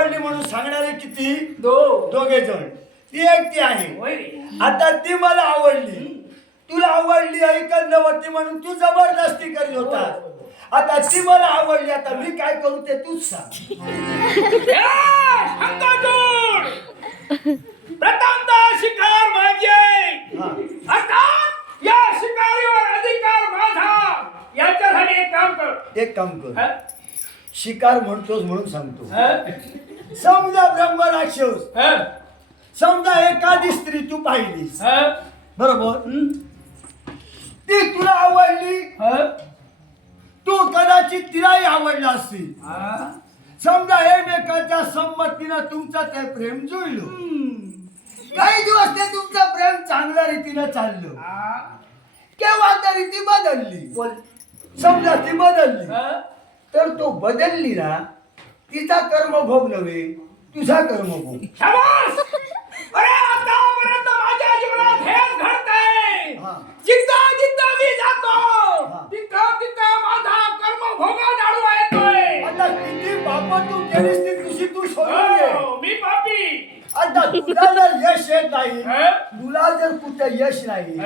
आवडली म्हणून सांगणारे किती? दोघे जण. ती एकटी आहे. आता ती मला आवडली, तुला आवडली ऐकत नव्हती म्हणून तू जबरदस्ती करीत होता. आता ती मला आवडली, आता मी काय करू ते तूच सांग. प्रथमतः शिकार माझे, अर्थात या शिकारीवर अधिकार माझा. याच्यासाठी एक काम कर. शिकार म्हणतोस म्हणून सांगतो. समजा ब्रह्मराक्षस, समजा एखादी स्त्री तू पाहिलीस, बरोबर? ती तुला आवडली, तू कदाचित तिलाही आवडला असतील. समजा एकमेकांच्या संमतीनं तुमचं ते प्रेम जुळलं. काही दिवस ते तुमचं प्रेम चांगल्या रीतीनं चाललं. केव्हा तरी ती बदलली. समजा ती बदलली, तर तो बदलली ना, तिचा कर्मभोग नव्हे, तुझा कर्मभोग. शाबास! अरे आतापर्यंत माझ्या जीवनात हेच घडतंय. जिद्दा मी जातो, तिथं माझा कर्मभोग जाणून येतोय. आता किती पाप तू केलीस ती तुझी तू सोडून घे. मी पापी. आता तुला जर यश येत नाही, तुला जर कुठं यश नाही,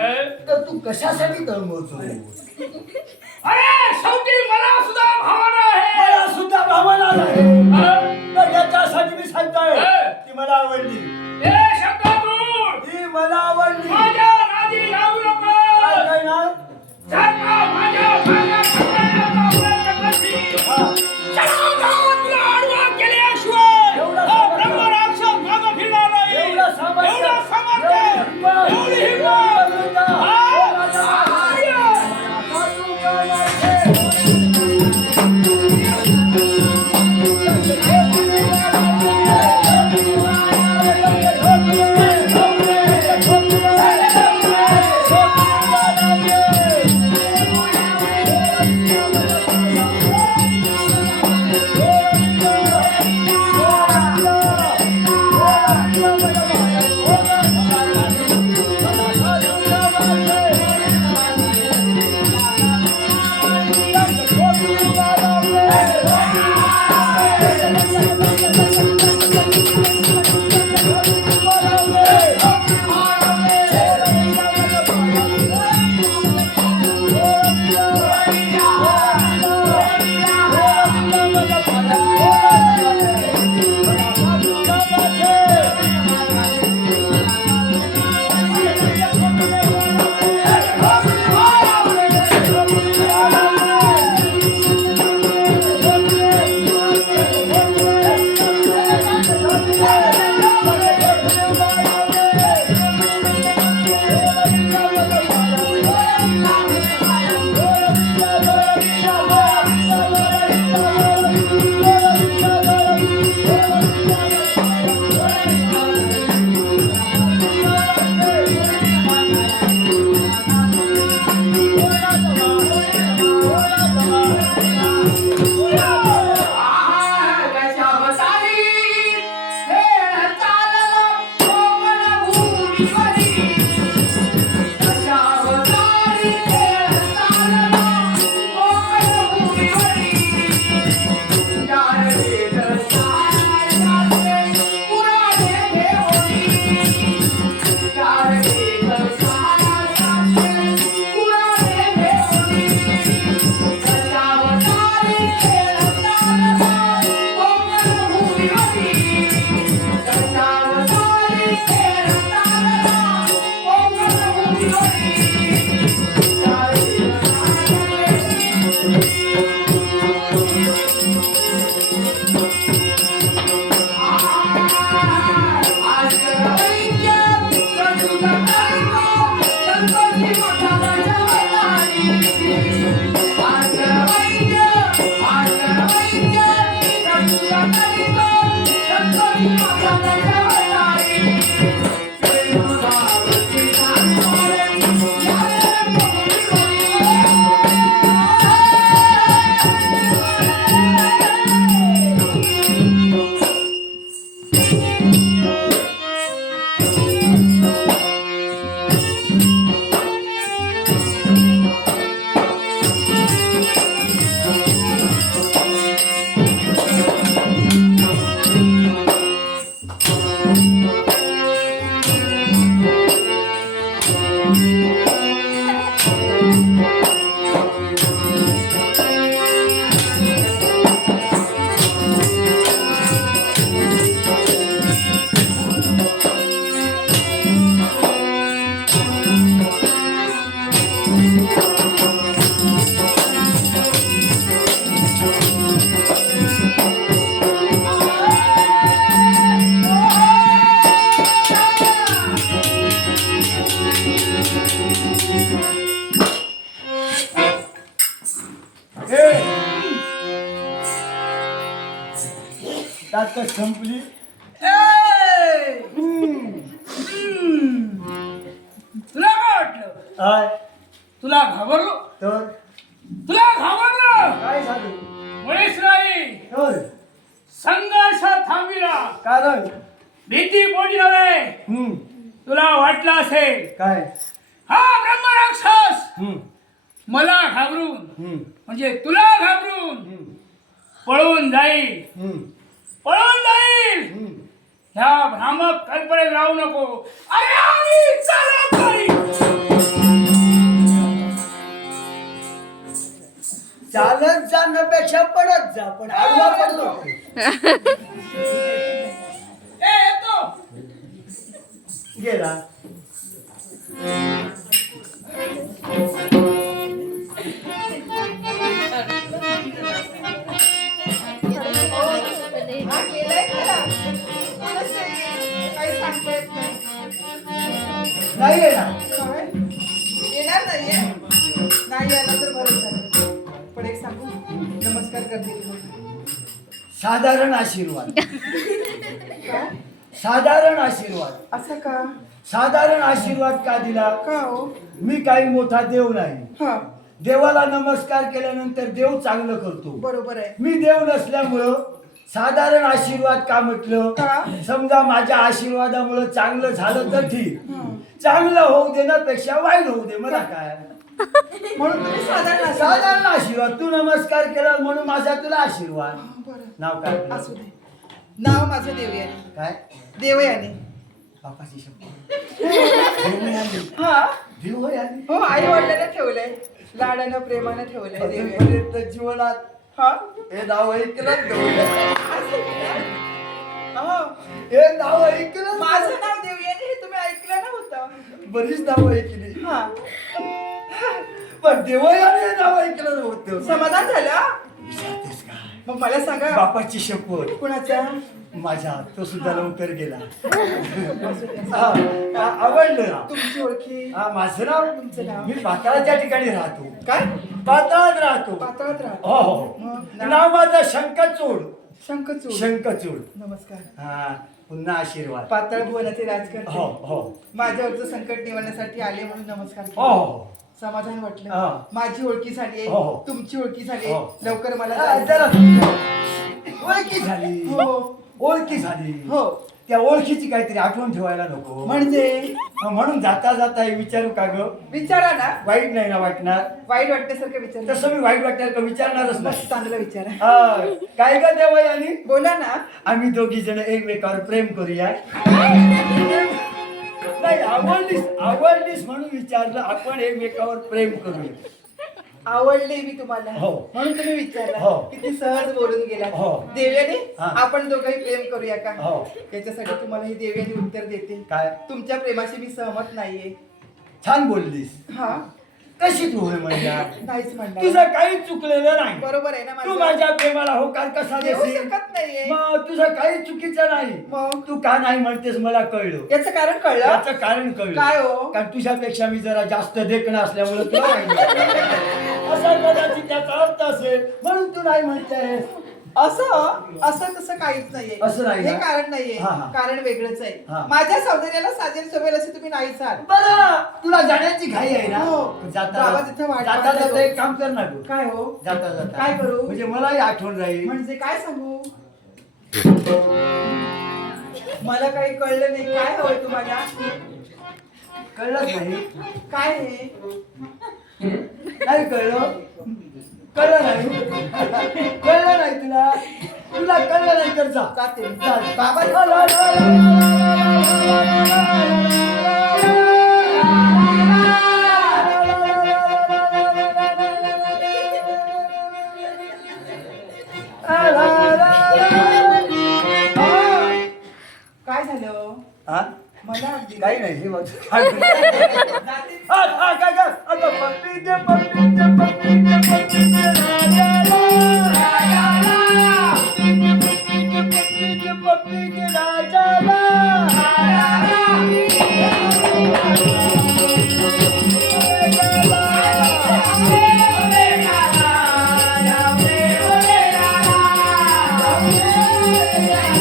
तर तू कशासाठी कर्मवतो? अरे शेवटी मला सुद्धा भावना आहे. मला सुद्धा भावना आहे. तर याच्यासाठी मी सांगतोय, ती मला आवडली. ती मला आवडली. माझ्या नादी लागू नको. काय ना? सारखा माझ्या तुला आडवा केल्याशिवाय ब्रह्मराक्षस मागं फिरणार नाही. एवढं सामर्थ्य, एवढी हिंमत. ताकद संपली. तुला काय वाटलं? काय तुला घाबरलो? तर तुला घाबरलो? काय झालं? मुळीच नाही. तर संघर्ष थांबिला. कारण भीती पोटी नव्हे. तुला वाटलं असेल काय हा ब्रह्मराक्षस मला घाबरून म्हणजे तुला घाबरून पळून जाईल. पळून जाईल. ह्या भ्रामक कल्पनेत राहू नको. अरे आम्ही चालत नाही. चालत जाण्यापेक्षा पडत जा, पण आडवा पडतो. ए येतो. गेला. नाही येणार. येणार नाहीये नाही आला तर बरं झालं पण एक सांगू नमस्कार करते साधारण आशीर्वाद. साधारण आशीर्वाद. असं का साधारण आशीर्वाद का दिला? का हो मी काही मोठा देव नाही. हा देवाला नमस्कार केल्यानंतर देव चांगलं करतो. बरोबर आहे मी देव नसल्यामुळं साधारण आशीर्वाद का म्हटलं? का? समजा माझ्या आशीर्वादामुळं चांगलं झालं तर ठीक, हं. चांगलं होऊ देण्यापेक्षा वाईट होऊ दे, मला काय. म्हणून तुम्ही साधारण साधारण आशीर्वाद. तू नमस्कार केला म्हणून माझा तुला आशीर्वाद. बरं नाव काय तुझं? असू दे नाव माझं देवयानी. काय? देवयानी. बापाची शपथ. देवयानी. हा देवयानी. हो आई वडिलांना ठेवलंय लाडानं प्रेमानं ठेवलंय देवयानी. अजूनपर्यंत जीवनात हा हे नाव ऐकलं असं का? हो. हे नाव ऐकलं. माझं नाव देवयानी हे तुम्ही ऐकलं नव्हतं. बरीच नाव ऐकली, हा पण देवयानी हे नाव ऐकलं नव्हतं. समाधान झालं. विचारतेस काय? मग मला सांगा बापाची शपथ. कुणाचा माझ्या तो सुद्धा लवकर गेला. आवडलं ना? तुमची ओळखी माझं नाव. तुमचं नाव? मी पाताळाच्या ठिकाणी राहतो. काय पाताळात राहतो. पातळात राहतो. हो हो. मग नाव माझं शंखचूड. शंखचूड. शंखचूड. नमस्कार. हा पुन्हा आशीर्वाद. पाताळ भुवनाचे हो राजकर्ते हो माझ्यावरचं संकट निवडण्यासाठी आले म्हणून नमस्कार हो केला. हो. समाधान हा. वाटलं. माझी ओळखी झाली हो, हो. तुमची ओळखी झाली हो. लवकर मला जरा जायचं. ओळखी झाली. हो ओळखी झाली. हो त्या ओळखीची काहीतरी आठवण ठेवायला नको. म्हणजे म्हणून जाता जाता हे विचारू का ग? विचारा ना. वाईट नाही ना वाटणार? वाईट वाटण्यासारखं विचार. तसं मी वाईट वाटणार का? विचारणारच नाही. चांगलं विचारा. हा. काय ग देवयानी? बोला ना. आम्ही दोघी जण एकमेकावर प्रेम करूया. नाही आवडलीस म्हणून विचारलं. आपण एकमेकावर प्रेम करूया. आवडले मी तुम्हाला हो. म्हणून तुम्ही विचारला. हो. किती सहज बोलून गेला. हो. देव्याने हा. आपण दोघंही प्रेम करूया का? हो. याच्यासाठी तुम्हाला ही देव्याने उत्तर देते. काय? तुमच्या प्रेमाशी मी सहमत नाहीये. छान बोललीस. हा कशी तू होय म्हणणार? नाहीच म्हणणार. तुझं काही चुकलेलं नाही. बरोबर आहे ना तू माझं? माझ्या प्रेमाला होकार कसा देऊ देशील? शकत नाहीये. मग तुझं काही चुकीचं नाही. मग? तू का नाही म्हणतेस मला कळलं. याचं कारण कळलं. याचं कारण कळलं. काय हो? कारण तुझ्यापेक्षा मी जरा जास्त देखणं असल्यामुळे तुला माहिती. असा कदाचित त्याचा अर्थ असेल म्हणून तू नाही म्हणतेस. असं तसं काहीच नाहीये. असं नाही हे ना? कारण नाहीये. हा, हा. कारण वेगळंच आहे. हा. माझ्या सौंदर्याला साजेल सोबेल असे तुम्ही नाहीच आहात. बरं तुला जाण्याची घाई आहे ना? हो. जाता गावात इथं वाट जाता पाहता जाता एक काम कर ना गं. काय हो जाता जाता काय करू? म्हणजे मलाही आठवण राहील. म्हणजे काय सांगू मला काही कळलं नाही. काय हवंय तुम्हाला? कळलंच नाही. काय हे नाही कळलं. कळलं नाही. कळलं नाही तुला. तुला कळलं नाही तर जा. जाते मी. जा. बाबा काय झालं हा? मला अगदी काही नाही हे बघ. जाते. काय कर आता पप्पी दे पप्पी दे पप्पी दे पप्पी दे राजाला. पप्पी दे पप्पी दे राजाला. Yeah.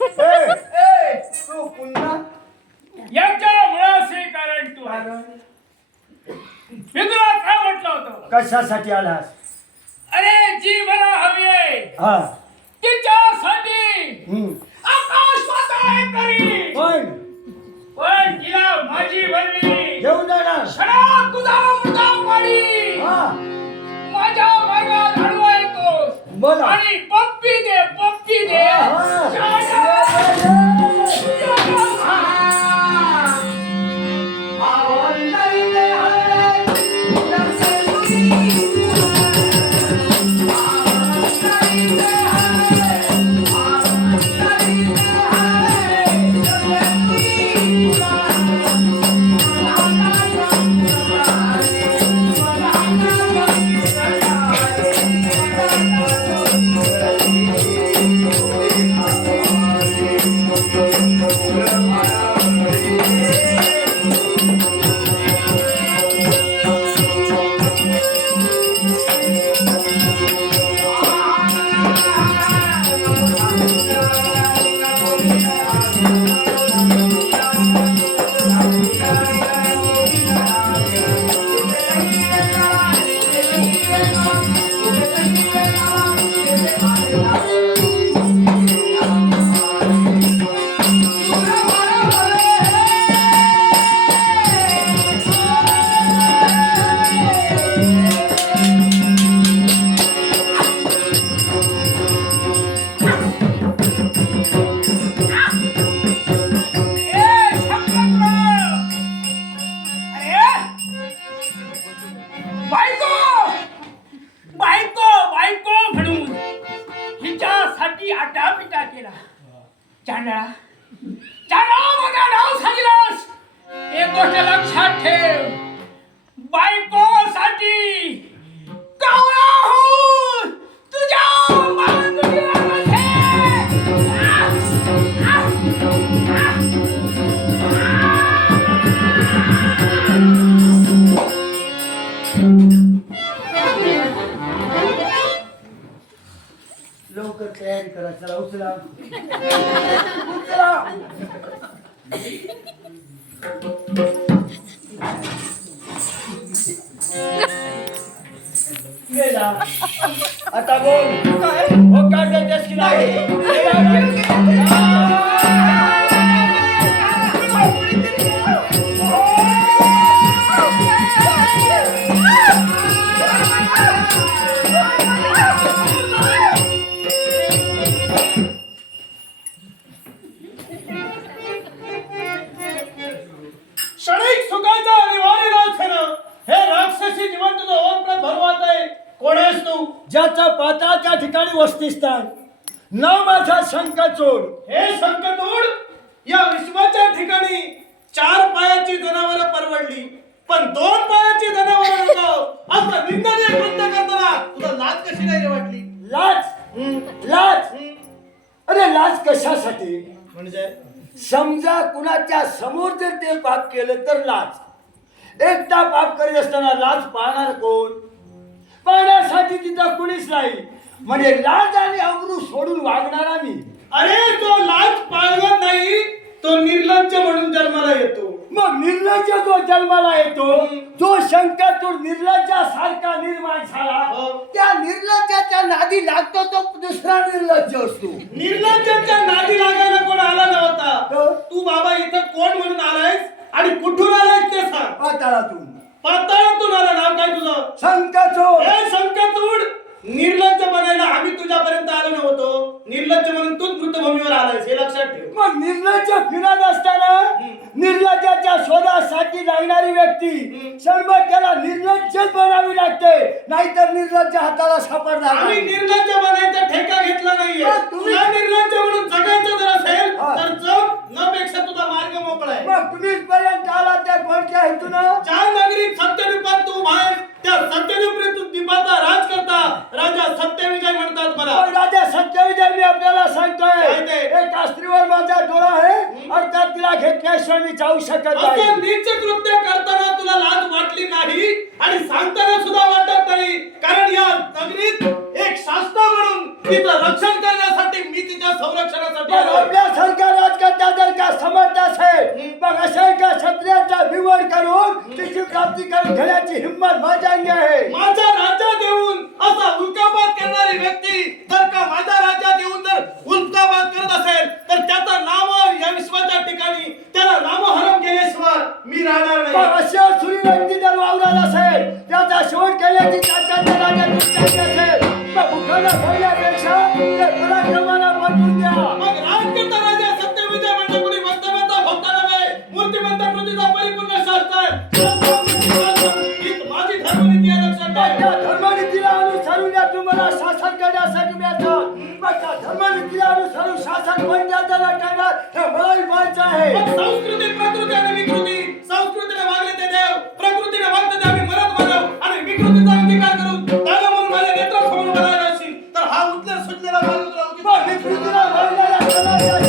तू पुन्हा याच्या मुळाचे कारण तू आहे. मी तुला काय म्हटलं होतं? कशासाठी आलास? अरे जी मला हवी आहे हा तिच्यासाठी आकाश पाताळ करी, पण तिला माझी बनवी घेऊन जाणार. क्षणात तुझा मुर्दा पाडी. हा माझ्या मार्गात आडवा येतोस बोला. आणि पप्पी दे पप्पी दे. एक गोष्ट लक्षात ठेव, बायकोसाठी कावळा होऊन तुझ्या मांडीवर लवकर तयारी करा. चला उचला उचला. गेला. आता बोल काय? हो का देतेस की नाही? क्षणिक सुखाचा अनिवार्य नाश आहे ना. हे राक्षसी जीवन तुझं ओतप्रत भरवत आहे. कोण आहेस तू? ज्याचा पाताळच्या ठिकाणी वसतिस्थान, नाव माझा शंकाचोर. हे संकटूड, या विश्वाच्या ठिकाणी 4 पायाची जनावरं परवडली, पण 2 पायाची जनावरं नको असं निंदनीय कृत्य करताना तुला लाज कशी नाही रे वाटली? लाज लाज. अरे लाज कशासाठी? म्हणजे समजा कुणाच्या समोर जर ते पाप केलं तर लाज. एकटा पाप करीत असताना लाज पाळणार कोण? पाहण्यासाठी तिथं कुणीच नाही. म्हणजे लाज आणि अब्रू सोडून वागणारा मी. अरे तो लाज पाळत नाही, तो निर्लज्ज म्हणून जन्माला येतो. मग निर्लज्ज जो जन्माला येतो, जो शंकातूर निर्लज्जासारखा निर्माण झाला, हो. त्या निर्लज्जाच्या नादी लागतो तो दुसरा निर्लज्ज असतो. निर्लज्जाच्या नादी लागायला कोण आला नव्हता. हो. तू बाबा इथं कोण म्हणून आलायस आणि कुठून आलायस ते सांग. पाताळातून. पाताळातून आला. नाव काय तुझं? शंकाचोर. हे संकटूड, निर्लज्ज बनायला आम्ही तुझ्यापर्यंत आलो नव्हतो. निर्लज्ज म्हणून तूच मृतभूमीवर आलायस, हे लक्षात ठेव. मग निर्लज्ज फिरत असताना निर्लज्जाच्या शोधासाठी लागणारी व्यक्ती शंभर त्याला निर्लज्जच बनावी लागते, नाहीतर निर्लज्ज हाताला सापडणार आम्ही नाही. निर्लज्ज बनायचा ठेका घेतला नाहीये. मग तुम्ही- तुला निर्लज्ज म्हणून जगायचं जर असेल हा. तर जग न पेक्षा तुझा मार्ग मोकळा आहे. मग तुम्हीच पर्यंत आला त्या कोणत्या हेतून? ज्या नगरीत सत्यदीपात तू बाहेर, त्या सत्यदीप दीपाचा राज करता राजा सत्यविजय म्हणतात मला. राजा सत्यविजय मी आपल्याला सांगतोय, काय ते? एका स्त्रीवर माझा डोळा आहे, अर्थात तिला घेतल्याशिवाय मी जाऊ शकत नाही. असं नीच कृत्य करताना तुला लाज वाटली नाही आणि सांगताना सुद्धा वाटत नाही. कारण या नगरीत एक शास्त्र म्हणून तिचं रक्षण करण्यासाठी मी तिच्या संरक्षणासाठी शेवटी पण आलोय. आपल्यासारख्या राजकर्त्या जर का समर्थ असेल मग अशा एका क्षत्रियाचा निवड करून तिची प्राप्ती करून घेण्याची हिंमत माझ्या अंगी आहे. माझ्या राज्यात येऊन असा उल्कापात करणारी व्यक्ती जर का माझ्या राज्यात येऊन जर उल्कापात करत असेल तर त्याचं नाव या विश्वाच्या ठिकाणी त्याला नामहरण केल्याशिवाय मी राहणार मग नाही. अशा सुरी व्यक्ती जर वावरत असेल त्याचा शेवट केल्याची ताकद जर राजाची असेल मग मुखाला बोलण्यापेक्षा ते पराक्रमाला वाचून द्या. मग राजकर्ता राजा सत्यविजय म्हणजे कोणी वक्तव्याचा भक्त नव्हे, मूर्तिमंत कृतीचा परिपूर्ण शास्त्र आहे. ही माझी धर्मनीती आहे, लक्षात ठेव. त्या धर्मनीतीला अनुसरून या तुम्हाला शासन करण्यासाठी मिळतात. मग त्या धर्मनीतीला अनुसरून शासन कोण ज्याला करणार हे मलाही माहिती आहे. मग संस्कृती, प्रकृती आणि विकृती. संस्कृतीने वागले ते देव, प्रकृतीने वागले ते आम्ही मरत मानव आणि विकृतीचा अंगीकार करून त्याला म्हणून माझ्या नेत्रासमोर उभा राहिला असेल तर हा उतलेला सुटलेला माणूस राहू दे. मग विकृतीला वागणाऱ्या समाजाला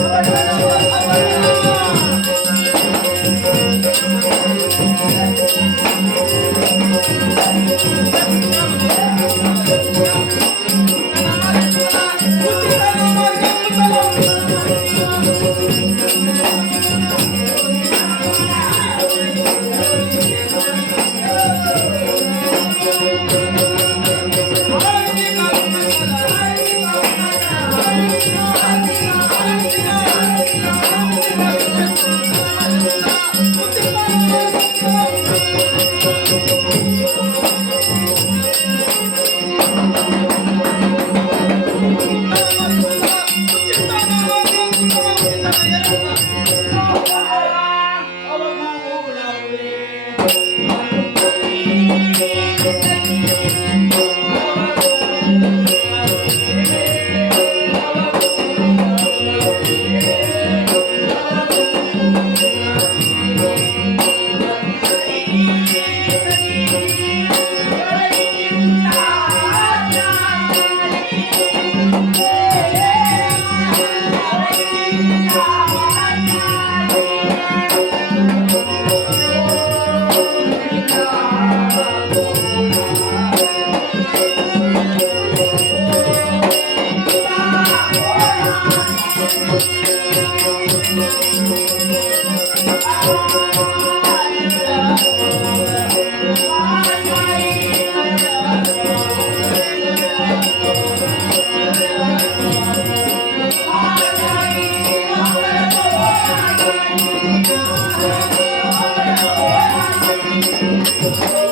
Thank you.